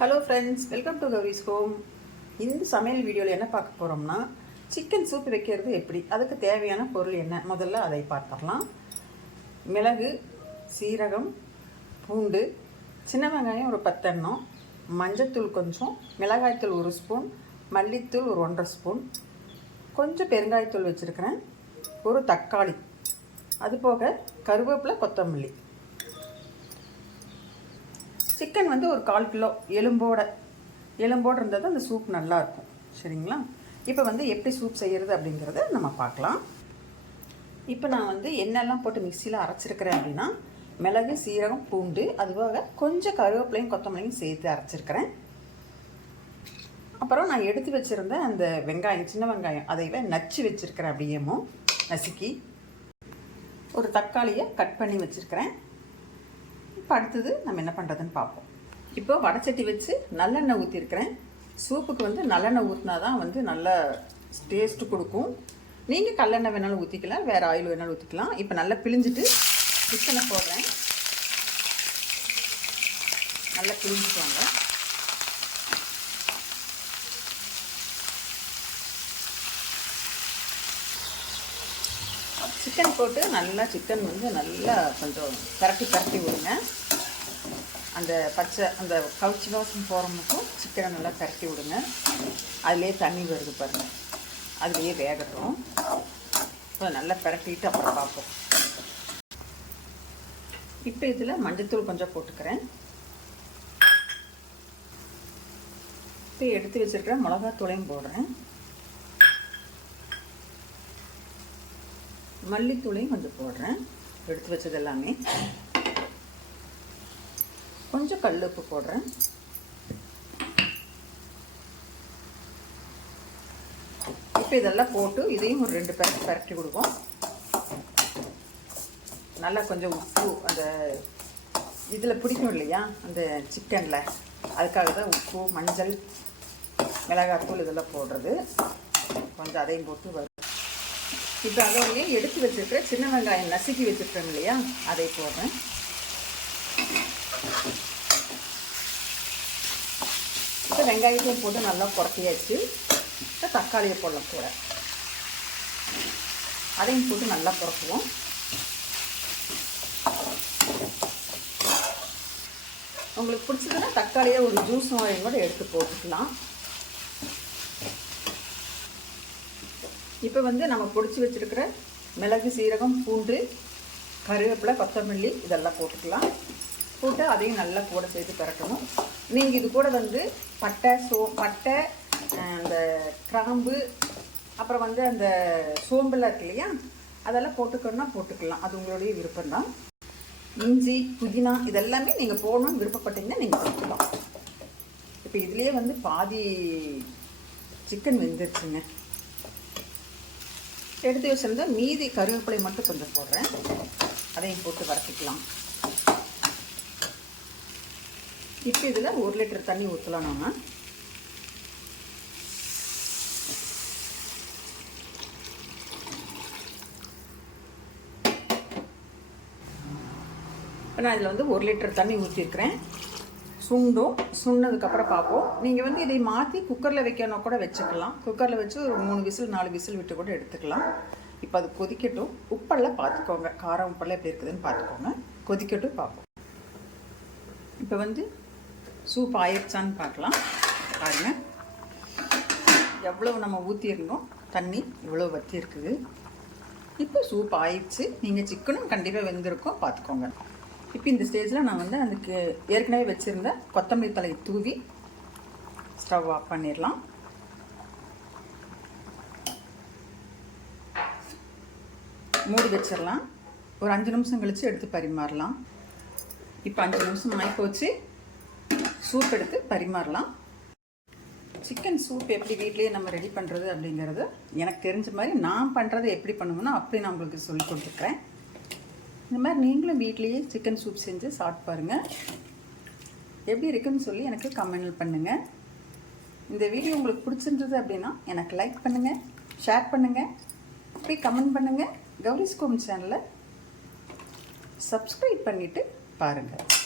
Hello friends welcome to Gowri's home இந்த சமையல் வீடியோவில் என்ன பார்க்க போகிறோம்னா சிக்கன் சூப் வைக்கிறது எப்படி? அதுக்கு தேவையான பொருள் என்ன? முதல்ல அதை பார்த்துடலாம். மிளகு சீரகம் பூண்டு சின்ன வெங்காயம் ஒரு பத்தெண்ணம் மஞ்சத்தூள் கொஞ்சம் மிளகாய்த்தூள் ஒரு ஸ்பூன் மல்லித்தூள் ஒரு ஒன்றரை ஸ்பூன் கொஞ்சம் பெருங்காயத்தூள் வச்சுருக்கிறேன் ஒரு தக்காளி. அது போக கருவேப்பிலை கொத்தமல்லி. சிக்கன் வந்து ஒரு கால் கிலோ எலும்போட எலும்போடு இருந்தால் தான் அந்த சூப் நல்லாயிருக்கும் சரிங்களா? இப்போ வந்து எப்படி சூப் செய்கிறது அப்படிங்கிறத நம்ம பார்க்கலாம். இப்போ நான் வந்து என்னெல்லாம் போட்டு மிக்சியில் அரைச்சிருக்கிறேன் அப்படின்னா மிளகு சீரகம் பூண்டு அதுவாக கொஞ்சம் கருவேப்பிலையும் கொத்தமல்லியும் சேர்த்து அரைச்சிருக்கிறேன். அப்புறம் நான் எடுத்து வச்சுருந்த அந்த வெங்காயம் சின்ன வெங்காயம் அதைவே நச்சு வச்சுருக்கிறேன் அப்படியேமோ நசுக்கி ஒரு தக்காளியை கட் பண்ணி வச்சுருக்கிறேன். இப்போ அடுத்தது நம்ம என்ன பண்ணுறதுன்னு பார்ப்போம். இப்போ வடச்சட்டி வச்சு நல்லெண்ணெய் ஊற்றிருக்கிறேன் சூப்புக்கு வந்து நல்லெண்ணெய் ஊற்றினா தான் வந்து நல்ல டேஸ்ட்டு கொடுக்கும். நீங்கள் கல்லெண்ணெய் வேணாலும் ஊற்றிக்கலாம் வேறு ஆயில் வேணாலும் ஊற்றிக்கலாம் இப்போ நல்லா பிழிஞ்சிட்டு சிக்கனை போடுறேன் நல்லா பிழிஞ்சிக்குவாங்க சிக்கன் போட்டு நல்லா சிக்கன் வந்து நல்லா கொஞ்சம் பரட்டி பரட்டி விடுங்க. அந்த பச்சை அந்த கவுச்சி வாசம் போகிற மட்டும் சிக்கனை நல்லா பரட்டி விடுங்க. அதுலேயே தண்ணி வருது பாருங்கள் அதுலேயே வேகட்டும். இப்போ நல்லா பரட்டிட்டு அப்புறம் பார்ப்போம். இப்போ இதில் மஞ்சத்தூள் கொஞ்சம் போட்டுக்கிறேன். இப்போ எடுத்து வச்சுருக்கிற மிளகாத்தூளையும் போடுறேன். மல்லித்தூளையும் கொஞ்சம் போடுறேன். எடுத்து வச்சது எல்லாமே கொஞ்சம் கல் உப்பு போடுறேன். இப்போ இதெல்லாம் போட்டு இதையும் ஒரு ரெண்டு பேரட்டி பரட்டி கொடுப்போம். நல்லா கொஞ்சம் உப்பு அந்த இதில் பிடிக்கும் இல்லையா? அந்த சிக்கனில் அதுக்காக தான் உப்பு மஞ்சள் மிளகாத்தூள் இதெல்லாம் போடுறது. கொஞ்சம் அதையும் போட்டு வரும் இப்போ அதோடய எடுத்து வச்சுருக்கிற சின்ன வெங்காயம் நசுக்கி வச்சுருக்கோம் இல்லையா? அதை போடுறேன். இப்போ வெங்காயத்தையும் போட்டு நல்லா புறக்கியாச்சு இப்போ தக்காளியை போடலாம் கூட அதையும் போட்டு நல்லா புறக்குவோம் உங்களுக்கு பிடிச்சதுன்னா தக்காளியை ஒரு ஜூஸ் மாதிரி கூட எடுத்து போட்டுக்கலாம். இப்போ வந்து நம்ம பொடிச்சு வச்சுருக்கிற மிளகு சீரகம் பூண்டு கருவேப்பிலை கொத்தமல்லி இதெல்லாம் போட்டுக்கலாம். போட்டு அதையும் நல்லா கூட சேர்த்து பரட்டணும். நீங்கள் இது கூட வந்து பட்டை சோ பட்டை அந்த கிராம்பு அப்புறம் வந்து அந்த சோம்பெல்லாம் இருக்கு இல்லையா? அதெல்லாம் போட்டுக்கணும்னா போட்டுக்கலாம். அது உங்களுடைய விருப்பம்தான். இஞ்சி புதினா இதெல்லாமே நீங்கள் போடணும்னு விருப்பப்பட்டீங்கன்னா நீங்கள் போட்டுக்கலாம். இப்போ இதுலேயே வந்து பாதி சிக்கன் வெந்துருச்சுங்க. எடுத்து வச்சுருந்த மீதி கருவேப்பிலை மட்டும் கொஞ்சம் போடுறேன். அதையும் போட்டு வறுத்துக்கலாம். இப்போ இதில் ஒரு லிட்டர் தண்ணி ஊற்றலாம் நம்ம இப்போ நான் இதில் வந்து ஒரு லிட்டர் தண்ணி ஊற்றிருக்கிறேன் சுண்டும் சுண்டதுக்கப்புறம் பார்ப்போம். நீங்கள் வந்து இதை மாற்றி குக்கரில் வைக்கணும் கூட வச்சுக்கலாம். குக்கரில் வச்சு ஒரு மூணு விசில் நாலு விசில் விட்டு கூட எடுத்துக்கலாம். இப்போ அது கொதிக்கட்டும். உப்பெல்லாம் பார்த்துக்கோங்க. காரம் உப்பெல்லாம் எப்படி இருக்குதுன்னு பார்த்துக்கோங்க. கொதிக்கட்டும் பார்ப்போம். இப்போ வந்து சூப் ஆயிடுச்சான்னு பார்க்கலாம். பாருங்கள் எவ்வளோ நம்ம ஊற்றிருந்தோம் தண்ணி இவ்வளோ வற்றி இருக்குது இப்போ சூப் ஆயிடுச்சு. நீங்கள் சிக்கனும் கண்டிப்பாக வெந்திருக்கோம். பார்த்துக்கோங்க. இப்போ இந்த ஸ்டேஜில் நான் வந்து அதுக்கு ஏற்கனவே வச்சுருந்த கொத்தமல்லி தலையை தூவி ஸ்டவ் ஆஃப் பண்ணிடலாம். மூடி வச்சிடலாம். ஒரு அஞ்சு நிமிஷம் கழித்து எடுத்து பரிமாறலாம். இப்போ அஞ்சு நிமிஷம் ஆகி போச்சு சூப் எடுத்து பரிமாறலாம். சிக்கன் சூப் எப்படி வீட்லேயே நம்ம ரெடி பண்ணுறது அப்படிங்கிறது எனக்கு தெரிஞ்ச மாதிரி நான் பண்ணுறதை எப்படி பண்ணுவோன்னா அப்படி நான் உங்களுக்கு சொல்லி கொடுத்துருக்குறேன். இந்த மாதிரி நீங்களும் வீட்லேயே சிக்கன் சூப் செஞ்சு சாப்பிட்டு பாருங்கள் எப்படி இருக்குன்னு சொல்லி எனக்கு கமெண்ட் பண்ணுங்கள் இந்த வீடியோ உங்களுக்கு பிடிச்சிருந்தது அப்படின்னா எனக்கு லைக் பண்ணுங்கள் ஷேர் பண்ணுங்கள் போய் கமெண்ட் பண்ணுங்கள் கௌரி ஸ்கோம் சேனலை சப்ஸ்கிரைப் பண்ணிவிட்டு பாருங்கள்